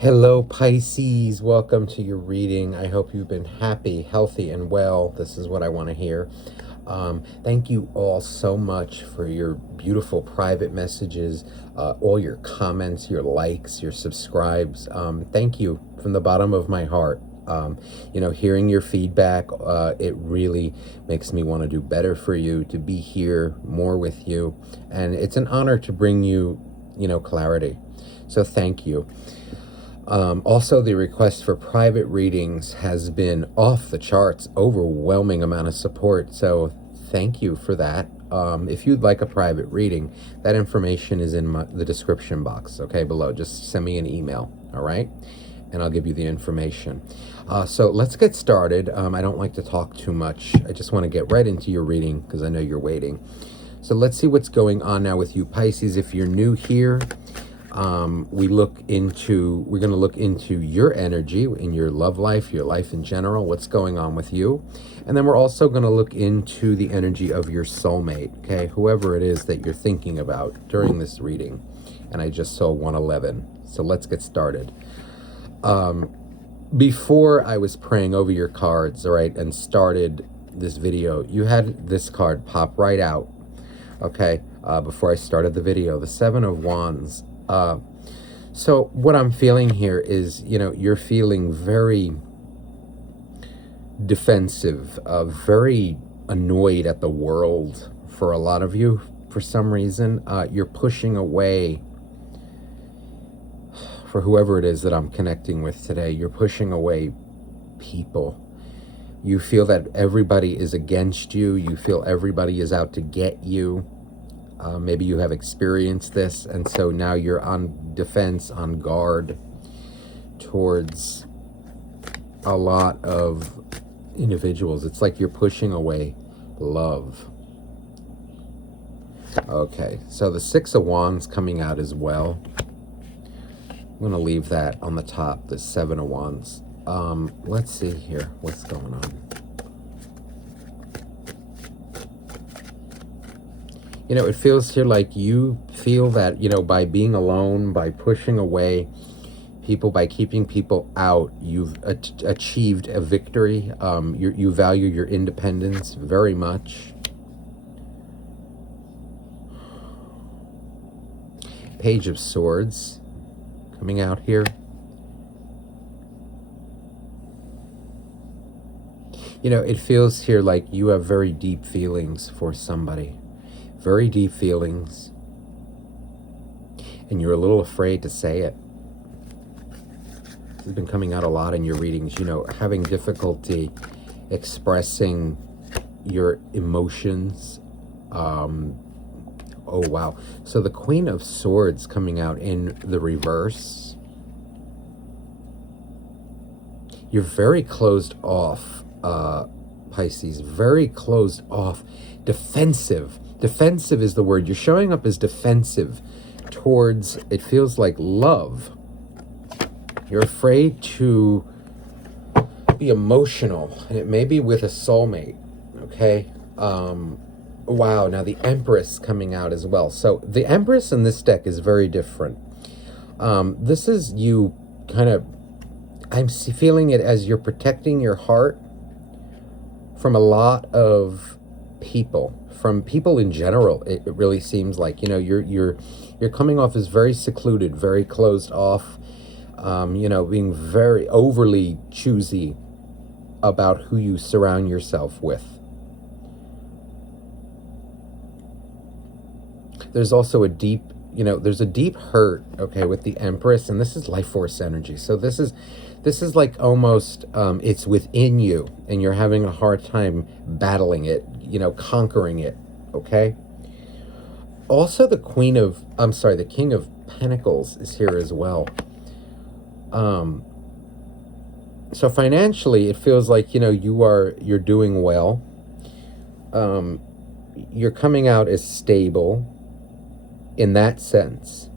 Hello, Pisces. Welcome to your reading. I hope you've been happy, healthy, and well. This is what I want to hear. Thank you all so much for your beautiful private messages, all your comments, your likes, your subscribes. Thank you from the bottom of my heart. Hearing your feedback, it really makes me want to do better for you, to be here more with you. And it's an honor to bring you, clarity. So thank you. Also, the request for private readings has been off the charts, overwhelming amount of support. So thank you for that. If you'd like a private reading, that information is in the description box, okay, below. Just send me an email, all right? And I'll give you the information. So let's get started. I don't like to talk too much. I just want to get right into your reading because I know you're waiting. So let's see what's going on now with you, Pisces. If you're new here, we're going to look into your energy in your love life, your life in general, what's going on with you. And then we're also going to look into the energy of your soulmate, okay? Whoever it is that you're thinking about during this reading. And I just saw 111. So let's get started. Before I was praying over your cards, all right, and started this video, you had this card pop right out, okay, before I started the video, the Seven of Wands. So what I'm feeling here is, you're feeling very defensive, very annoyed at the world for a lot of you. For some reason, you're pushing away, for whoever it is that I'm connecting with today, you're pushing away people. You feel that everybody is against you. You feel everybody is out to get you. Maybe you have experienced this, and so now you're on defense, on guard towards a lot of individuals. It's like you're pushing away love. Okay, so the Six of Wands coming out as well. I'm going to leave that on the top, the Seven of Wands. Let's see here what's going on. It feels here like you feel that, by being alone, by pushing away people, by keeping people out, you've achieved a victory. You value your independence very much. Page of Swords coming out here. It feels here like you have very deep feelings for somebody. Very deep feelings, and you're a little afraid to say it. This has been coming out a lot in your readings, having difficulty expressing your emotions. Oh, wow. So the Queen of Swords coming out in the reverse. You're very closed off, Pisces, very closed off, defensive. Defensive is the word. You're showing up as defensive towards, it feels like, love. You're afraid to be emotional, and it may be with a soulmate, okay? Wow, now the Empress coming out as well. So the Empress in this deck is very different. This is you kind of, I'm feeling it as you're protecting your heart from a lot of people. From people in general, it really seems like, you're coming off as very secluded, very closed off, being very overly choosy about who you surround yourself with. There's also a deep, there's a deep hurt, okay, with the Empress, and this is life force energy. So this is like almost, it's within you, and you're having a hard time battling it, conquering it, okay? Also, the King of Pentacles is here as well. So financially, it feels like, you're doing well. You're coming out as stable in that sense.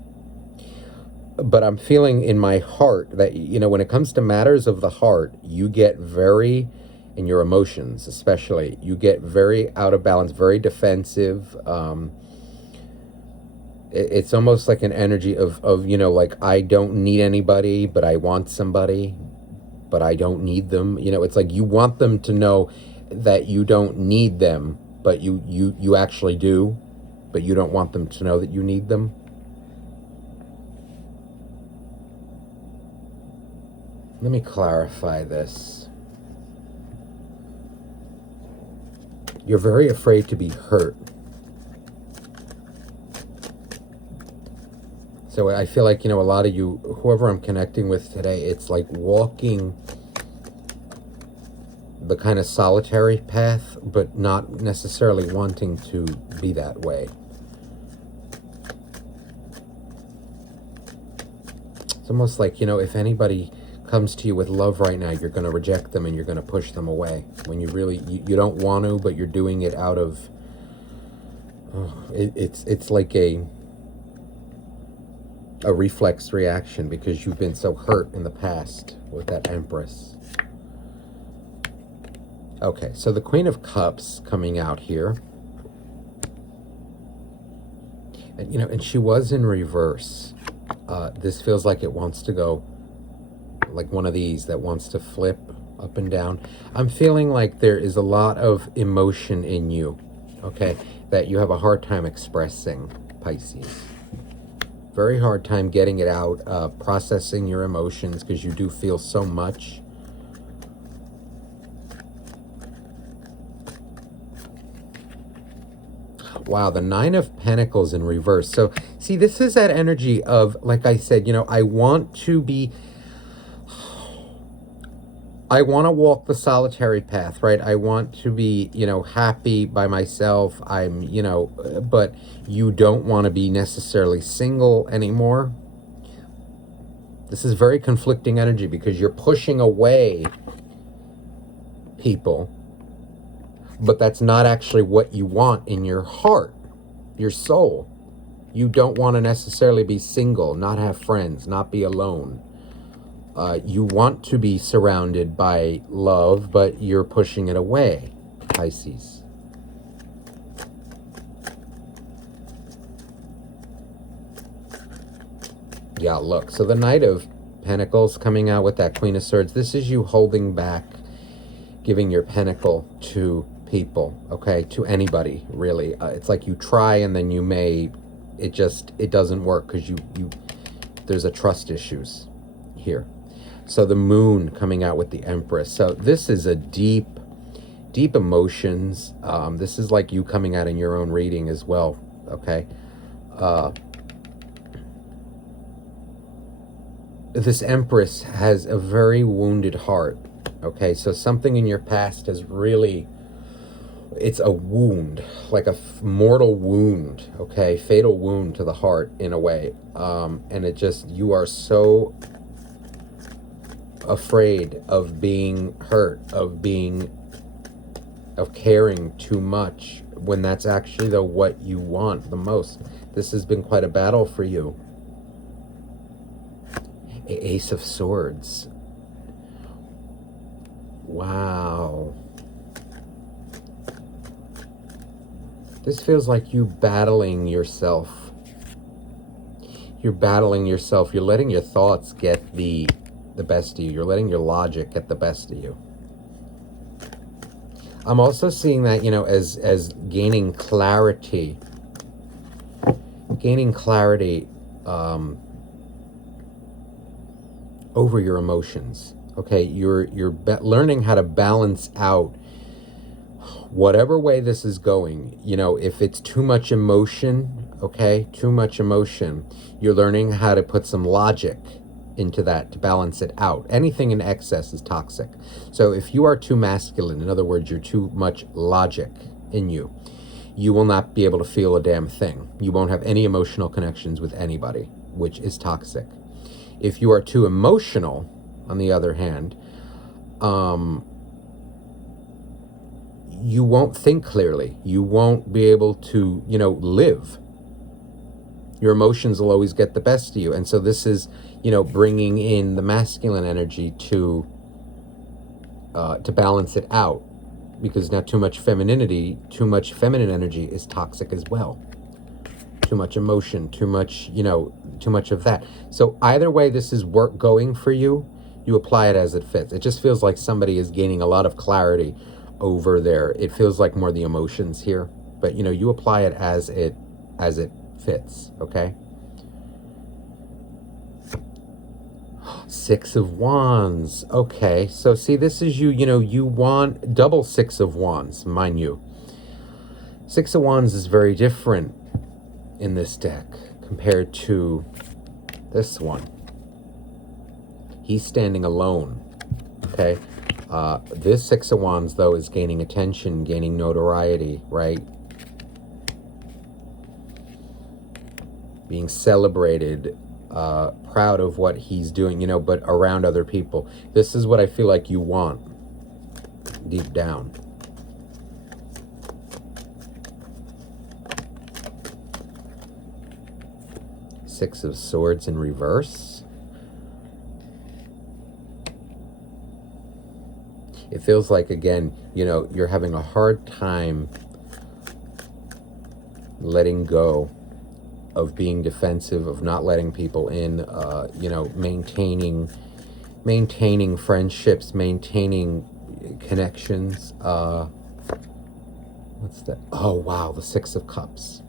But I'm feeling in my heart that, when it comes to matters of the heart, you get very, in your emotions especially, you get very out of balance, very defensive. It's almost like an energy of, you know, like, I don't need anybody, but I want somebody, but I don't need them. You know, it's like you want them to know that you don't need them, but you actually do, but you don't want them to know that you need them. Let me clarify this. You're very afraid to be hurt. So I feel like, you know, a lot of you, whoever I'm connecting with today, it's like walking the kind of solitary path, but not necessarily wanting to be that way. It's almost like, you know, if anybody comes to you with love right now, you're going to reject them and you're going to push them away when you really, you don't want to, but you're doing it out of, it's like a reflex reaction because you've been so hurt in the past with that Empress. Okay, so the Queen of Cups coming out here. And, you know, and she was in reverse. This feels like it wants to go like one of these that wants to flip up and down. I'm feeling like there is a lot of emotion in you, okay, that you have a hard time expressing, Pisces. Very hard time getting it out, processing your emotions because you do feel so much. Wow, the Nine of Pentacles in reverse. So, see, this is that energy of, like I said, you know, I want to walk the solitary path, right? I want to be, you know, happy by myself. I'm, you know, but you don't want to be necessarily single anymore. This is very conflicting energy because you're pushing away people, but that's not actually what you want in your heart, your soul. You don't want to necessarily be single, not have friends, not be alone. You want to be surrounded by love, but you're pushing it away, Pisces. Yeah, look, so the Knight of Pentacles coming out with that Queen of Swords. This is you holding back, giving your pentacle to people, okay, to anybody, really. It's like you try and then it doesn't work because there's a trust issues here. So the Moon coming out with the Empress. So this is a deep emotions. This is like you coming out in your own reading as well, okay? This Empress has a very wounded heart, okay? So something in your past has really, it's a wound, like a mortal wound, okay? Fatal wound to the heart in a way. And it just, you are so afraid of being hurt, of caring too much, when that's actually what you want the most. This has been quite a battle for you. Ace of Swords. Wow. This feels like you battling yourself. You're battling yourself. You're letting your thoughts get the best of you. You're letting your logic get the best of you. I'm also seeing that, you know, as gaining clarity. Gaining clarity over your emotions. Okay, you're learning how to balance out whatever way this is going. You know, if it's too much emotion, okay, too much emotion, you're learning how to put some logic into that to balance it out. Anything in excess is toxic. So if you are too masculine, in other words, you're too much logic in you, you will not be able to feel a damn thing. You won't have any emotional connections with anybody, which is toxic. If you are too emotional, on the other hand, you won't think clearly. You won't be able to, you know, live. Your emotions will always get the best of you. And so this is, you know, bringing in the masculine energy to balance it out. Because now too much feminine energy is toxic as well. too much emotion, too much, too much of that. So either way this is work going for you, you apply it as it fits. It just feels like somebody is gaining a lot of clarity over there. It feels like more the emotions here, but you apply it as it fits, okay? Six of Wands. Okay, so see, this is you want double Six of Wands, mind you. Six of Wands is very different in this deck compared to this one. He's standing alone, okay? This Six of Wands, though, is gaining attention, gaining notoriety, right? Being celebrated, proud of what he's doing, but around other people. This is what I feel like you want deep down. Six of Swords in reverse. It feels like, again, you're having a hard time letting go of being defensive, of not letting people in, maintaining friendships, maintaining connections. What's that? Oh, wow, the Six of Cups.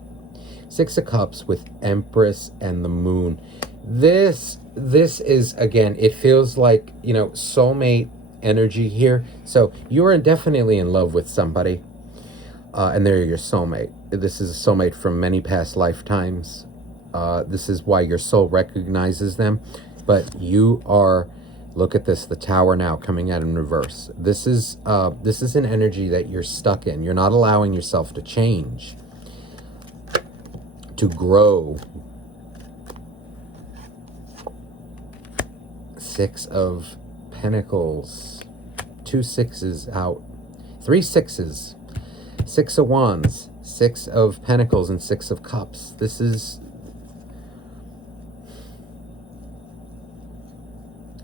Six of Cups with Empress and the Moon. This is, again, it feels like, soulmate energy here. So you're definitely in love with somebody, and they're your soulmate. This is a soulmate from many past lifetimes. This is why your soul recognizes them. But you are, look at this, the Tower now coming out in reverse. This is an energy that you're stuck in. You're not allowing yourself to change, to grow. Six of Pentacles. Two sixes out. Three sixes. Six of Wands. Six of Pentacles and Six of Cups. This is...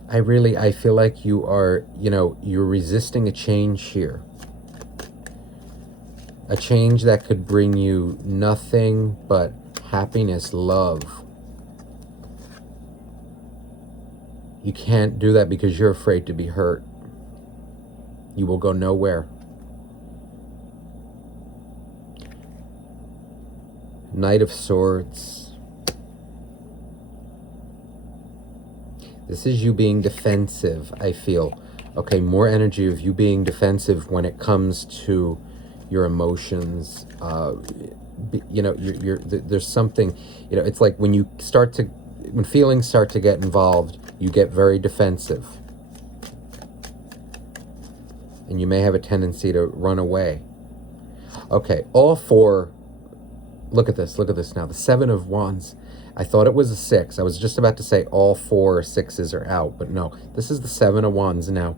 I feel like you are, you're resisting a change here. A change that could bring you nothing but happiness, love. You can't do that because you're afraid to be hurt. You will go nowhere. Knight of Swords. This is you being defensive, I feel. Okay, more energy of you being defensive when it comes to your emotions. There's something, it's like when feelings start to get involved, you get very defensive. And you may have a tendency to run away. Okay, all four, look at this now, the Seven of Wands. I thought it was a six. I was just about to say all four sixes are out, but no, this is the Seven of Wands now.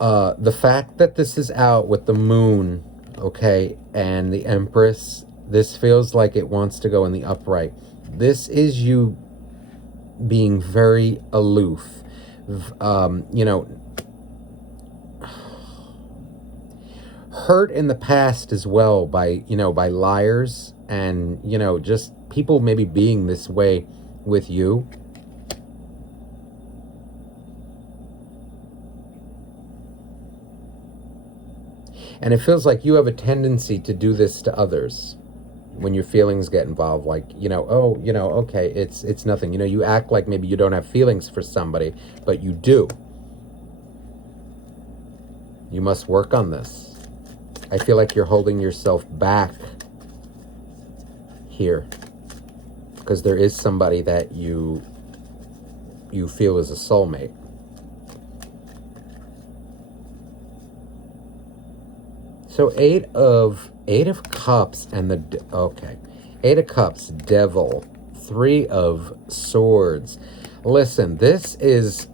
The fact that this is out with the Moon, okay, and the Empress, this feels like it wants to go in the upright. This is you being very aloof, hurt in the past as well by liars and, just people maybe being this way with you. And it feels like you have a tendency to do this to others when your feelings get involved. Like, okay, it's nothing. You act like maybe you don't have feelings for somebody, but you do. You must work on this. I feel like you're holding yourself back here because there is somebody that you feel is a soulmate. So Eight of Cups and Eight of Cups, Devil, Three of Swords. Listen, this is,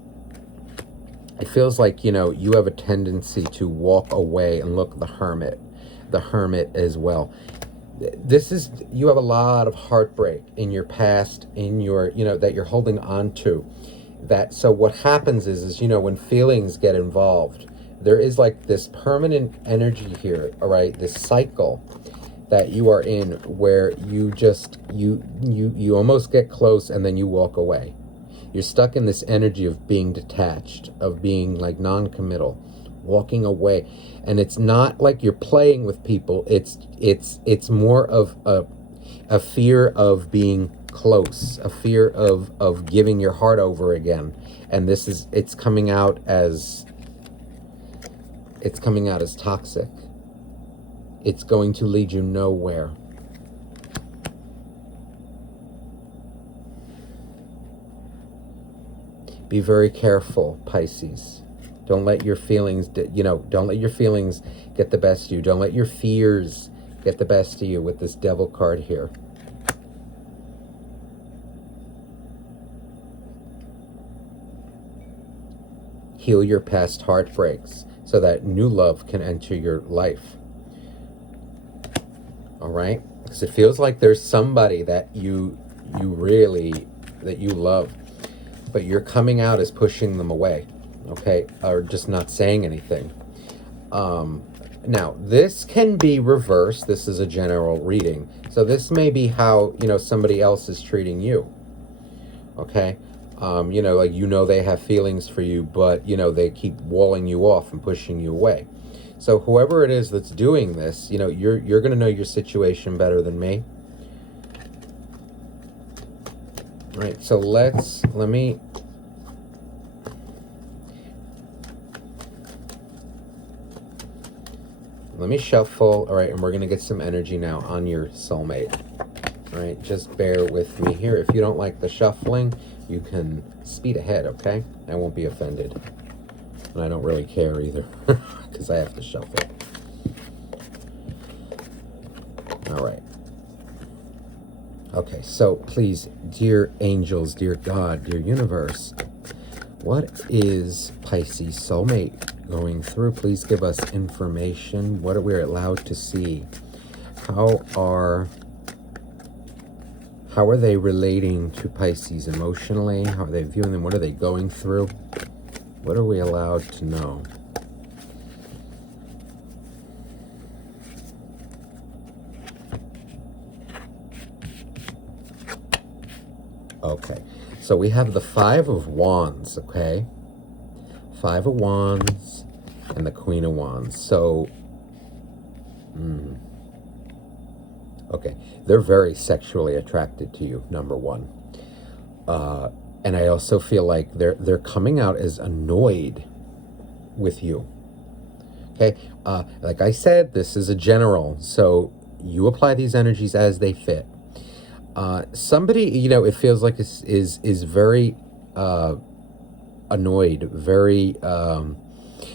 it feels like, you have a tendency to walk away and look, the Hermit as well. This is, you have a lot of heartbreak in your past, in your, that you're holding on to. So what happens is when feelings get involved, there is like this permanent energy here, all right, this cycle that you are in where you just, you almost get close and then you walk away. You're stuck in this energy of being detached, of being like non-committal, walking away. And it's not like you're playing with people. It's more of a fear of being close, a fear of giving your heart over again. And it's coming out as toxic. It's going to lead you nowhere. Be very careful, Pisces. Don't let your feelings, don't let your feelings get the best of you. Don't let your fears get the best of you with this Devil card here. Heal your past heartbreaks so that new love can enter your life. All right? Because it feels like there's somebody that you love, but you're coming out as pushing them away, okay? Or just not saying anything. Now, this can be reversed. This is a general reading. So this may be how, somebody else is treating you, okay? Like, they have feelings for you, but, they keep walling you off and pushing you away. So whoever it is that's doing this, you're going to know your situation better than me. All right, so let me shuffle. All right, and we're going to get some energy now on your soulmate. All right, just bear with me here. If you don't like the shuffling, you can speed ahead, okay? I won't be offended. And I don't really care either, because I have to shuffle. All right. Okay, so please, dear angels, dear God, dear universe, what is Pisces soulmate going through? Please give us information. What are we allowed to see? How are they relating to Pisces emotionally? How are they viewing them? What are they going through? What are we allowed to know? Okay, so we have the Five of Wands, okay? Five of Wands and the Queen of Wands. So, okay, they're very sexually attracted to you, number one. And I also feel like they're coming out as annoyed with you. Okay, like I said, this is a general, so you apply these energies as they fit. Somebody, it feels like is very annoyed, very,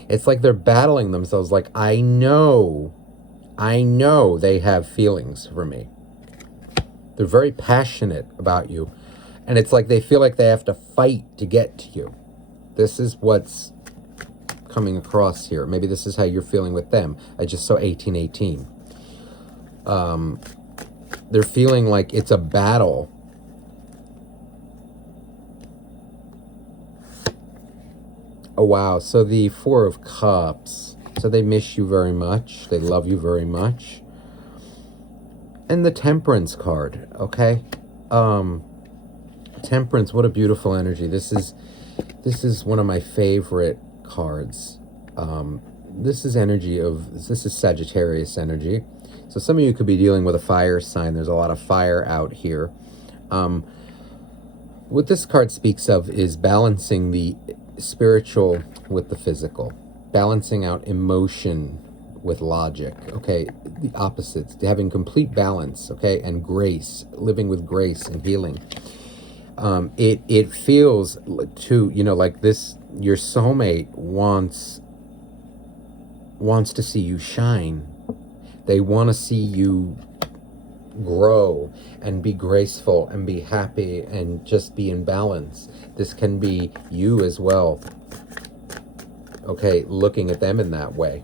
it's like they're battling themselves, like, I know they have feelings for me. They're very passionate about you, and it's like they feel like they have to fight to get to you. This is what's coming across here. Maybe this is how you're feeling with them. I just saw 1818. They're feeling like it's a battle. Oh, wow. So the Four of Cups. So they miss you very much. They love you very much. And the Temperance card, okay? Temperance, what a beautiful energy. This is one of my favorite cards. This is Sagittarius energy. So some of you could be dealing with a fire sign. There's a lot of fire out here. What this card speaks of is balancing the spiritual with the physical, balancing out emotion with logic, okay? The opposites, having complete balance, okay? And grace, living with grace and healing. It feels to, like this, your soulmate wants to see you shine. They want to see you grow and be graceful and be happy and just be in balance. This can be you as well, okay, looking at them in that way.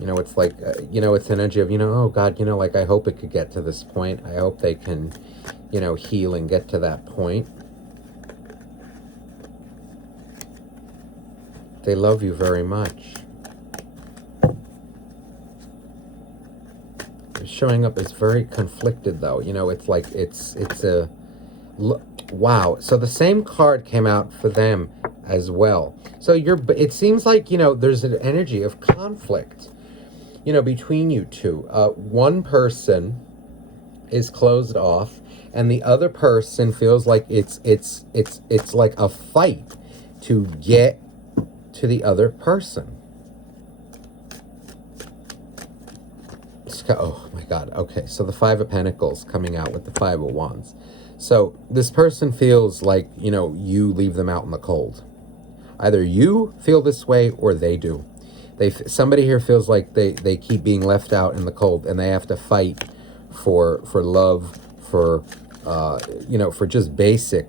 It's like, it's an energy of, oh God, like, I hope it could get to this point. I hope they can, heal and get to that point. They love you very much. showing up as very conflicted, though. You know, it's like, it's a, wow. So the same card came out for them as well. So it seems like, you know, there's an energy of conflict, you know, between you two. One person is closed off, and the other person feels like it's like a fight to get to the other person. Oh my God. Okay, so the Five of Pentacles coming out with the Five of Wands. So this person feels like, you know, you leave them out in the cold. Either you feel this way or they do. Somebody here feels like they keep being left out in the cold, and they have to fight for love, for you know, for just basic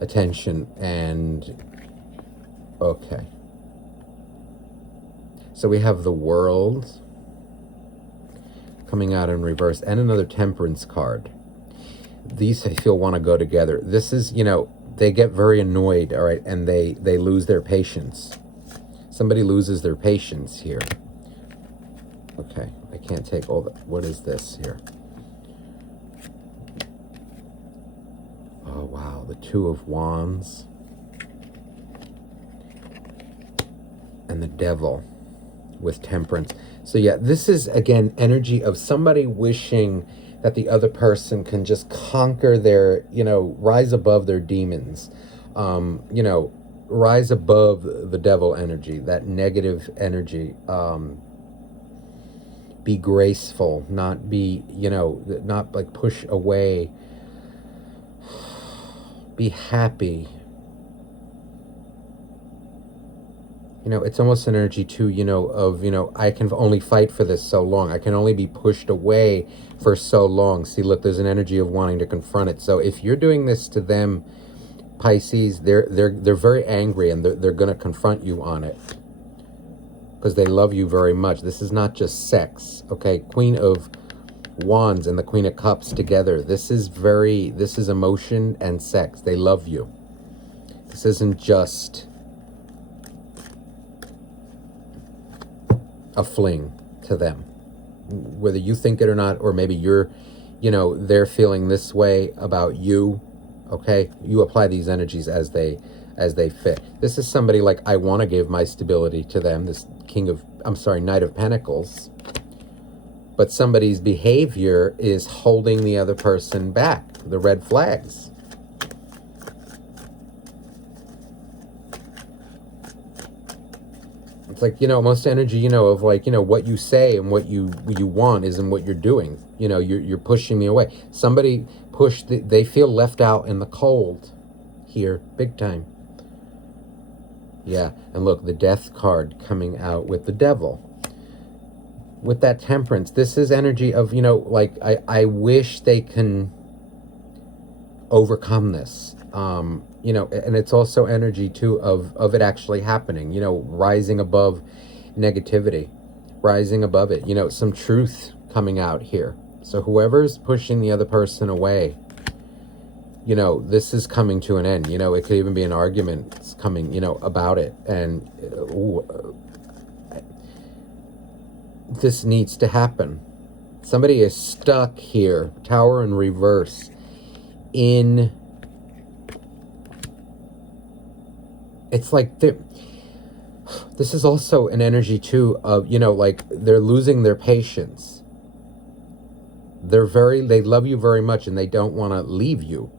attention. And okay, so we have the World coming out in reverse, and another Temperance card. These, I feel, want to go together. This is, you know, they get very annoyed, all right, and they lose their patience. Somebody loses their patience here. Okay, I can't take all that. What is this here? Oh, wow, the Two of Wands. And the Devil with Temperance. So yeah, this is, again, energy of somebody wishing that the other person can just conquer their, you know, rise above their demons. You know, rise above the devil energy, that negative energy. Be graceful, not be, you know, not like push away. Be happy. You know, it's almost an energy too, you know, of, you know, I can only fight for this so long. I can only be pushed away for so long. See, look, there's an energy of wanting to confront it. So if you're doing this to them, Pisces, they're very angry, and they're going to confront you on it because they love you very much. This is not just sex, okay? Queen of Wands and the Queen of Cups together. This is emotion and sex. They love you. This isn't just a fling to them, whether you think it or not, or maybe you're, you know, they're feeling this way about you. Okay, you apply these energies as they fit. This is somebody like, I want to give my stability to them, this Knight of Pentacles, but somebody's behavior is holding the other person back. The red flags. It's like, you know, most energy, you know, of like, you know, what you say and what you want isn't what you're doing. You know, you're pushing me away. Somebody they feel left out in the cold here, big time. Yeah, and look, the Death card coming out with the Devil. With that Temperance, this is energy of, you know, like, I wish they can overcome this. You know, and it's also energy too of it actually happening, you know, rising above negativity, rising above it, you know, some truth coming out here. So whoever's pushing the other person away, you know, this is coming to an end. You know, it could even be an argument coming, you know, about it. And this needs to happen. Somebody is stuck here, Tower in reverse, in... It's like this is also an energy too of, you know, like they're losing their patience. They love you very much, and they don't want to leave you,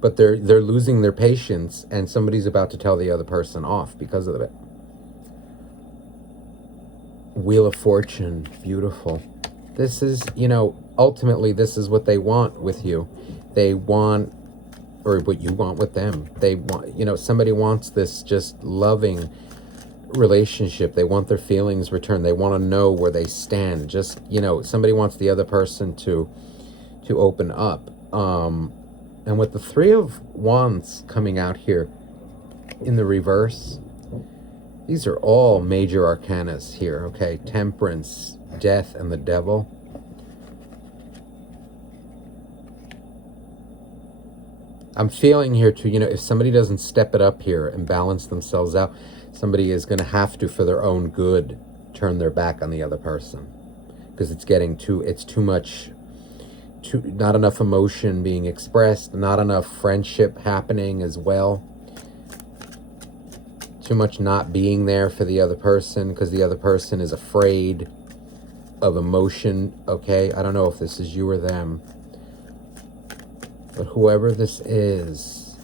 but they're losing their patience, and somebody's about to tell the other person off because of it. Wheel of Fortune, beautiful. This is, you know, ultimately this is what they want with you. They want, or what you want with them. They want, you know, somebody wants this just loving relationship. They want their feelings returned. They want to know where they stand. Just, you know, somebody wants the other person to open up. And with the Three of Wands coming out here in the reverse, these are all major arcanas here, okay? Temperance, Death, and the Devil. I'm feeling here too, you know, if somebody doesn't step it up here and balance themselves out, somebody is going to have to, for their own good, turn their back on the other person. because it's too much, not enough emotion being expressed, not enough friendship happening as well. Too much not being there for the other person because the other person is afraid of emotion, okay? I don't know if this is you or them, but whoever this is,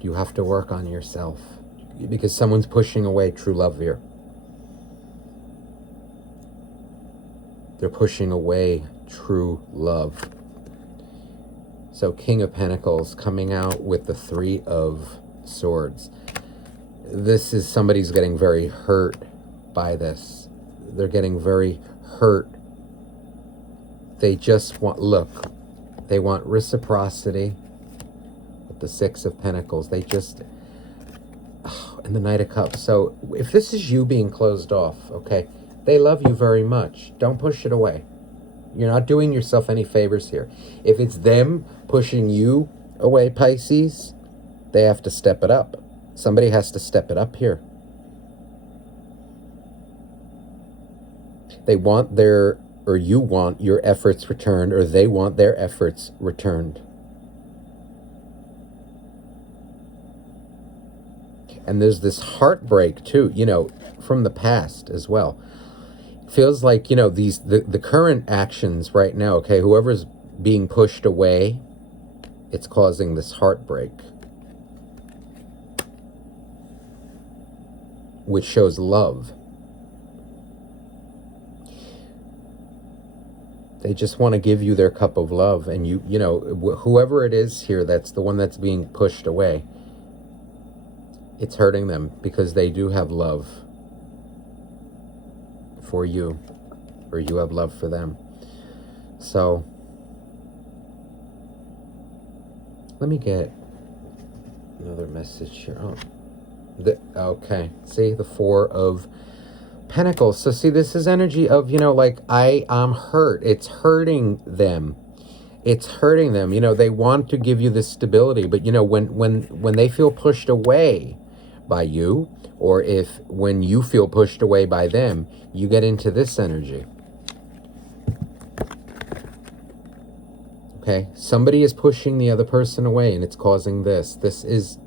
you have to work on yourself because someone's pushing away true love here. They're pushing away true love. So King of Pentacles coming out with the Three of Swords. This is somebody's getting very hurt by this. They're getting very hurt. They just want, look, they want reciprocity with the Six of Pentacles. They just, and the Knight of Cups. So if this is you being closed off, okay, they love you very much. Don't push it away. You're not doing yourself any favors here. If it's them pushing you away, Pisces, they have to step it up. Somebody has to step it up here. They want their, or you want your efforts returned, or they want their efforts returned. And there's this heartbreak too, you know, from the past as well. Feels like, you know, the current actions right now, okay, whoever's being pushed away, it's causing this heartbreak, which shows love. They just want to give you their cup of love, and you know, whoever it is here, that's the one that's being pushed away, it's hurting them because they do have love for you, or you have love for them. So let me get another message here. Okay, see the Four of Pentacles. So see, this is energy of, you know, like, I'm hurt. It's hurting them. It's hurting them. You know, they want to give you this stability, but you know, when they feel pushed away by you, or when you feel pushed away by them, you get into this energy. Okay, somebody is pushing the other person away, and it's causing this. This is,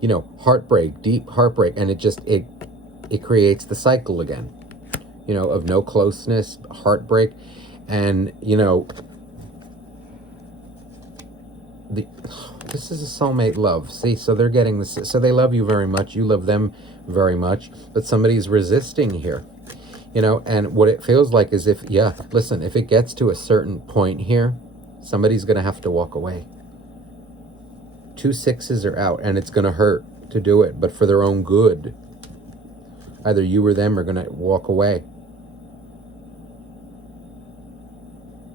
you know, heartbreak, deep heartbreak, and it creates the cycle again, you know, of no closeness, heartbreak, and you know, this is a soulmate love. See, so they're getting this. So they love you very much. You love them very much. But somebody's resisting here, you know. And what it feels like is if, yeah, listen, if it gets to a certain point here, somebody's going to have to walk away. 2 sixes are out, and it's going to hurt to do it, but for their own good. Either you or them are going to walk away.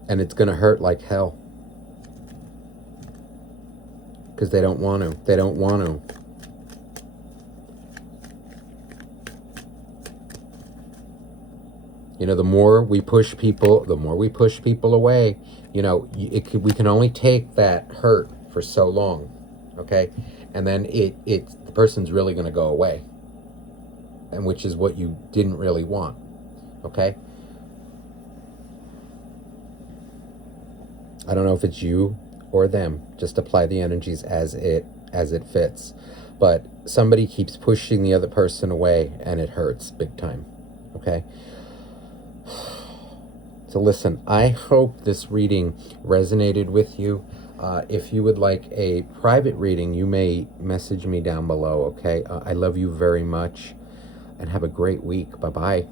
And it's going to hurt like hell. Because they don't want to. They don't want to. You know, the more we push people away, you know, we can only take that hurt for so long, okay? And then the person's really going to go away, and which is what you didn't really want, okay? I don't know if it's you or them. Just apply the energies as it fits. But somebody keeps pushing the other person away, and it hurts big time, okay? So listen, I hope this reading resonated with you. If you would like a private reading, you may message me down below, okay? I love you very much, and have a great week. Bye-bye.